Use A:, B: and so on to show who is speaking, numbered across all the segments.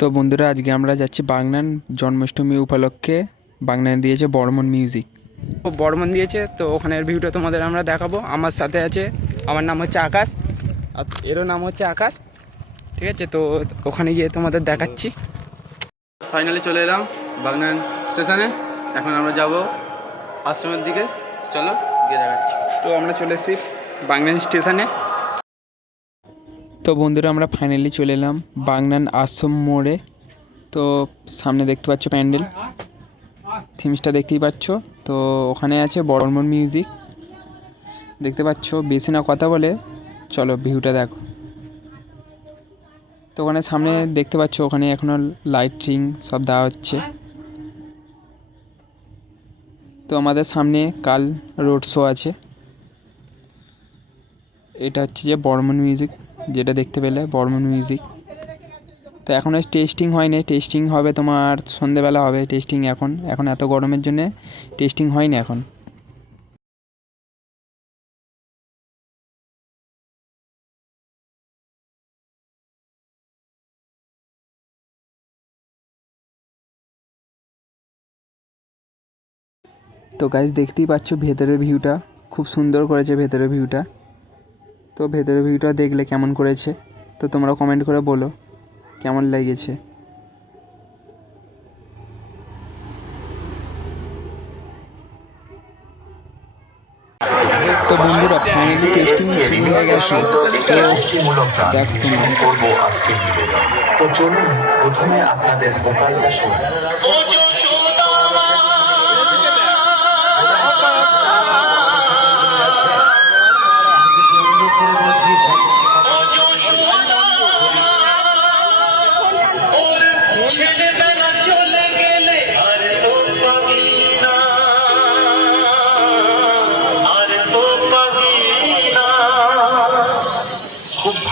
A: তো বন্ধুরা, আজকে আমরা যাচ্ছি বাগনান জন্মাষ্টমী উপলক্ষে। বাগনান দিয়েছে বর্মন মিউজিক।
B: বর্মন দিয়েছে, তো ওখানের ভিউটা তোমাদের আমরা দেখাবো। আমার সাথে আছে, আমার নাম হচ্ছে আকাশ। আর এরও নাম হচ্ছে আকাশ। ঠিক আছে, তো ওখানে গিয়ে তোমাদের দেখাচ্ছি।
C: ফাইনালি চলে এলাম বাগনান স্টেশনে। এখন আমরা যাব আশ্রমের দিকে। চলো গিয়ে দেখাচ্ছি।
B: তো আমরা চলে এসেছি বাংলান স্টেশনে।
A: তো বন্ধুরা, আমরা ফাইনালি চলে এলাম বাগনান আশ্রম মোড়ে। তো সামনে দেখতে পাচ্ছ প্যান্ডেল। থিমসটা দেখতেই পাচ্ছ। তো ওখানে আছে বর্মন মিউজিক। দেখতে পাচ্ছ, বেশি না কথা বলে। চলো, ভিউটা দেখো। তো ওখানে সামনে দেখতে পাচ্ছ, ওখানে এখনও লাইটিং সব দেওয়া হচ্ছে। তো আমাদের সামনে কাল রোড শো আছে। এটা হচ্ছে যে বর্মন মিউজিক। যেটা দেখতে পেলে, বর্মন মিউজিক তো এখনও টেস্টিং হয়নি। টেস্টিং হবে তোমার সন্ধেবেলা হবে টেস্টিং এখন। এখন এত গরমের জন্যে টেস্টিং হয়নি এখন। তো গাইজ দেখতেই পাচ্ছ ভেতরের ভিউটা খুব সুন্দর করেছে ভেতরের ভিউটা তো ভেতরের ভিউটা দেখলে কেমন করেছে? তো তোমরা কমেন্ট করে বলো কেমন লেগেছে? তো বন্ধুরা ফাইনালি টেস্টিং শুরু হয়ে গেছে। তো দেখো তোমরা।
D: করব আজকে তো চলুন প্রথমে আপনাদের ভোকালটা শুনুন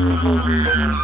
D: Mm-hmm.